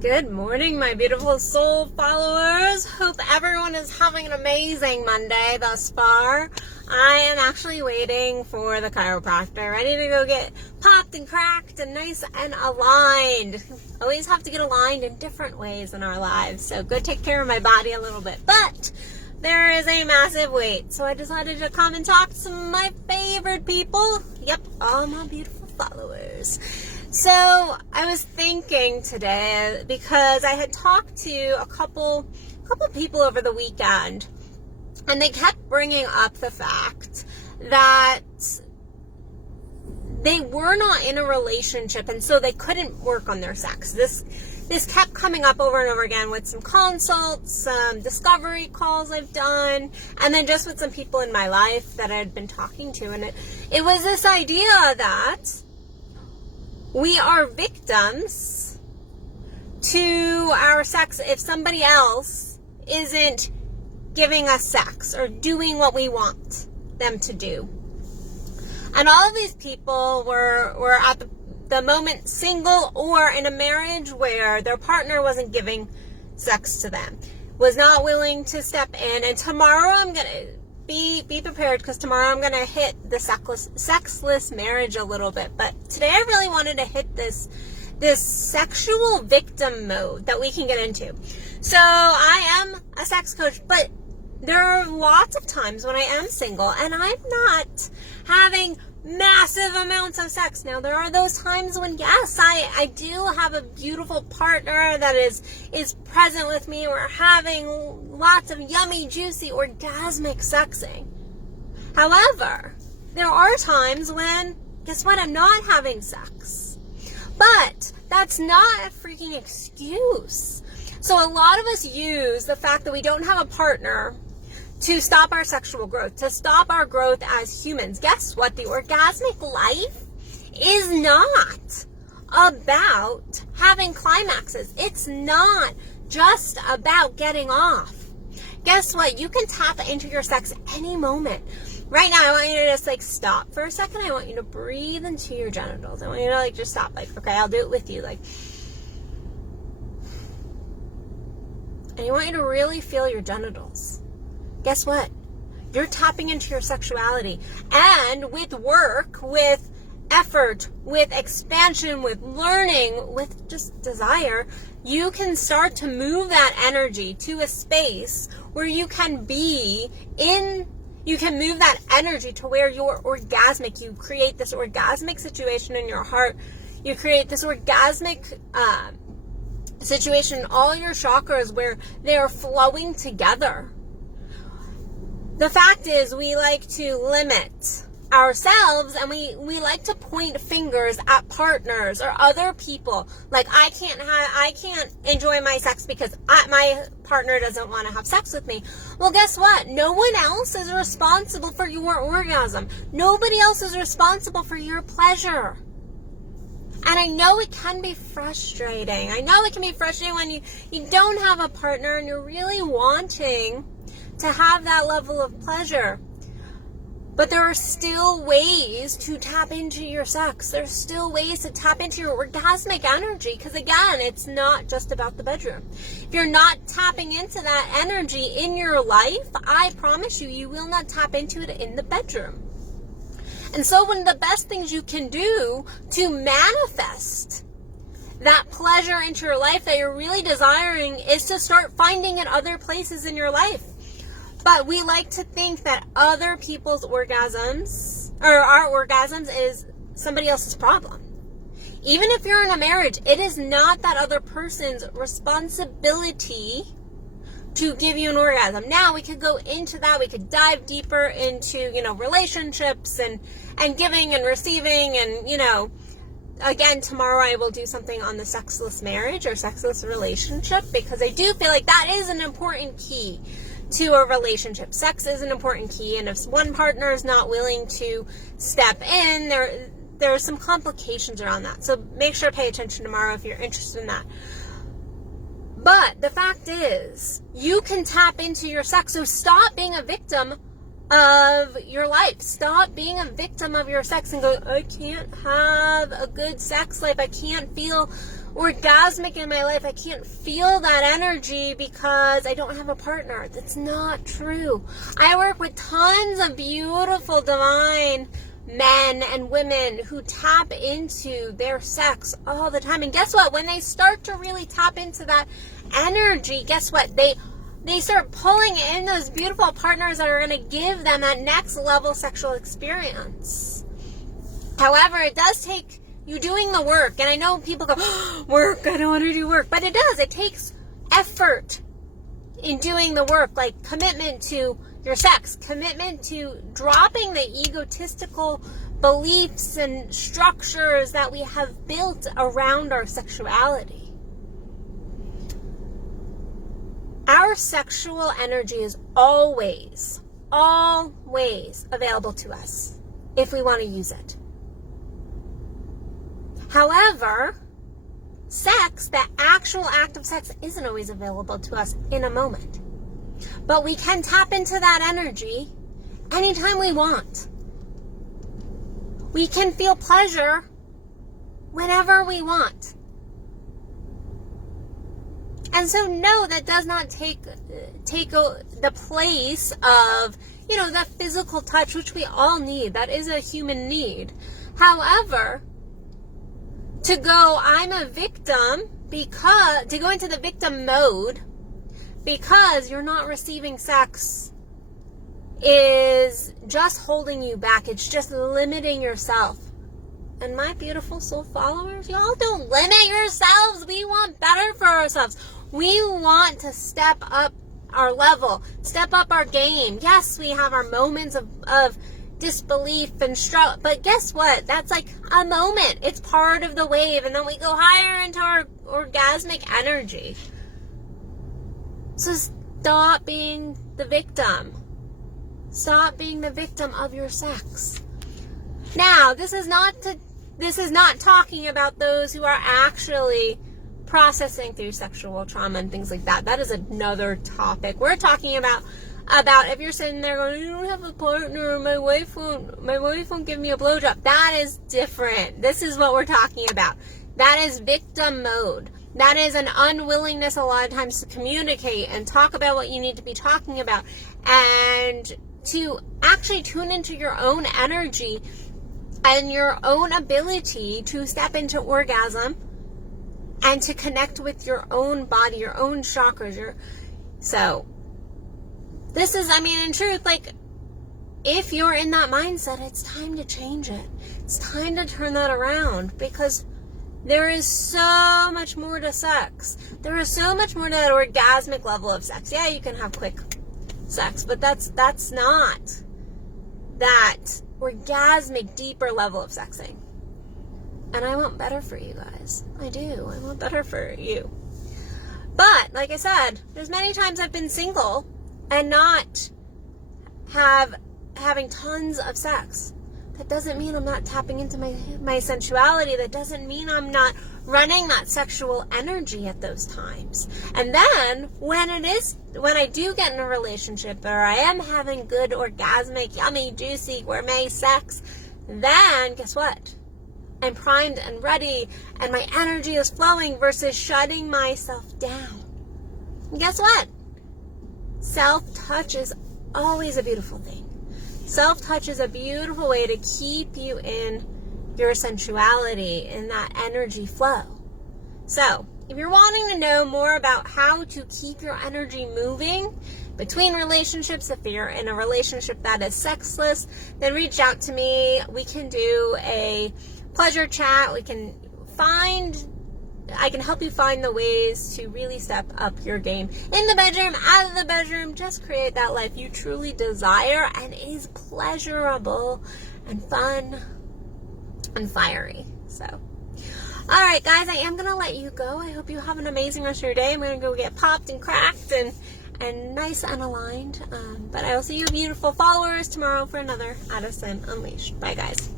Good morning, my beautiful soul followers. Hope everyone is having an amazing Monday thus far. I am actually waiting for the chiropractor. Ready to go get popped and cracked and nice and aligned. Always have to get aligned in different ways in our lives. So go take care of my body a little bit. But there is a massive wait. So I decided to come and talk to my favorite people. Yep, all my beautiful followers. So I was thinking today, because I had talked to a couple people over the weekend, and they kept bringing up the fact that they were not in a relationship, and so they couldn't work on their sex. This kept coming up over and over again with some consults, some discovery calls I've done, and then just with some people in my life that I had been talking to. And it was this idea that we are victims to our sex if somebody else isn't giving us sex or doing what we want them to do. And all of these people were at the moment single or in a marriage where their partner wasn't giving sex to them, was not willing to step in. And tomorrow I'm going to be prepared, because tomorrow I'm going to hit the sexless marriage a little bit. But today I really wanted to hit this sexual victim mode that we can get into. So I am a sex coach, but there are lots of times when I am single and I'm not having massive amounts of sex. Now, there are those times when, yes, I do have a beautiful partner that is present with me. We're having lots of yummy, juicy, orgasmic sexing. However, there are times when, guess what, I'm not having sex. But that's not a freaking excuse. So a lot of us use the fact that we don't have a partner to stop our sexual growth, to stop our growth as humans. Guess what? The orgasmic life is not about having climaxes. It's not just about getting off. Guess what? You can tap into your sex any moment. Right now, I want you to just stop for a second. I want you to breathe into your genitals. I want you to just stop. Okay, I'll do it with you. And I want you to really feel your genitals. Guess what? You're tapping into your sexuality. And with work, with effort, with expansion, with learning, with just desire, you can start to move that energy to a space where you can move that energy to where you're orgasmic. You create this orgasmic situation in your heart. You create this orgasmic situation in all your chakras where they are flowing together. The fact is, we like to limit ourselves, and we like to point fingers at partners or other people. I can't enjoy my sex because my partner doesn't want to have sex with me. Well, guess what? No one else is responsible for your orgasm. Nobody else is responsible for your pleasure. And I know it can be frustrating. I know it can be frustrating when you don't have a partner and you're really wanting to have that level of pleasure. But there are still ways to tap into your sex. There's still ways to tap into your orgasmic energy, because again, it's not just about the bedroom. If you're not tapping into that energy in your life, I promise you will not tap into it in the bedroom. And so one of the best things you can do to manifest that pleasure into your life that you're really desiring is to start finding it other places in your life. But we like to think that other people's orgasms, or our orgasms, is somebody else's problem. Even if you're in a marriage, it is not that other person's responsibility to give you an orgasm. Now, we could go into that. We could dive deeper into, relationships and giving and receiving. And, again, tomorrow I will do something on the sexless marriage or sexless relationship, because I do feel like that is an important key to a relationship. Sex is an important key, and if one partner is not willing to step in, there are some complications around that. So make sure to pay attention tomorrow if you're interested in that. But the fact is, you can tap into your sex. So stop being a victim of your life. Stop being a victim of your sex and go, I can't have a good sex life. I can't feel orgasmic in my life. I can't feel that energy because I don't have a partner. That's not true. I work with tons of beautiful, divine men and women who tap into their sex all the time. And guess what? When they start to really tap into that energy, guess what? They start pulling in those beautiful partners that are going to give them that next level sexual experience. However, it does take you doing the work. And I know people go, work, I don't want to do work. But it does. It takes effort in doing the work, like commitment to your sex, commitment to dropping the egotistical beliefs and structures that we have built around our sexuality. Our sexual energy is always available to us if we want to use it. However, sex, the actual act of sex, isn't always available to us in a moment. But we can tap into that energy anytime we want. We can feel pleasure whenever we want. And so no, that does not take the place of, the physical touch, which we all need. That is a human need. However, to go, I'm a victim, to go into the victim mode because you're not receiving sex is just holding you back. It's just limiting yourself. And my beautiful soul followers, y'all don't limit yourselves. We want better for ourselves. We want to step up our level, step up our game. Yes, we have our moments of disbelief and struggle, but guess what? That's like a moment. It's part of the wave, and then we go higher into our orgasmic energy. So stop being the victim. Stop being the victim of your sex. Now, this is not talking about those who are actually processing through sexual trauma and things like that. That is another topic. We're talking about if you're sitting there going, I don't have a partner, my wife won't give me a blowjob. That is different. This is what we're talking about. That is victim mode. That is an unwillingness a lot of times to communicate and talk about what you need to be talking about, and to actually tune into your own energy and your own ability to step into orgasm and to connect with your own body, your own chakras. So this is, in truth, like, if you're in that mindset, it's time to change it. It's time to turn that around, because there is so much more to sex. There is so much more to that orgasmic level of sex. Yeah, you can have quick sex, but that's not that orgasmic, deeper level of sexing. And I want better for you guys. I do. I want better for you. But, like I said, there's many times I've been single and not having tons of sex. That doesn't mean I'm not tapping into my sensuality. That doesn't mean I'm not running that sexual energy at those times. And then when I do get in a relationship or I am having good orgasmic, yummy, juicy, gourmet sex, then guess what? I'm primed and ready and my energy is flowing versus shutting myself down. And guess what? Self-touch is always a beautiful thing. Self-touch is a beautiful way to keep you in your sensuality, in that energy flow. So, if you're wanting to know more about how to keep your energy moving between relationships, if you're in a relationship that is sexless, then reach out to me. We can do a pleasure chat. I can help you find the ways to really step up your game in the bedroom, out of the bedroom. Just create that life you truly desire and is pleasurable and fun and fiery. So, all right, guys, I am going to let you go. I hope you have an amazing rest of your day. I'm going to go get popped and cracked and nice and aligned. But I will see you beautiful followers tomorrow for another Addison Unleashed. Bye, guys.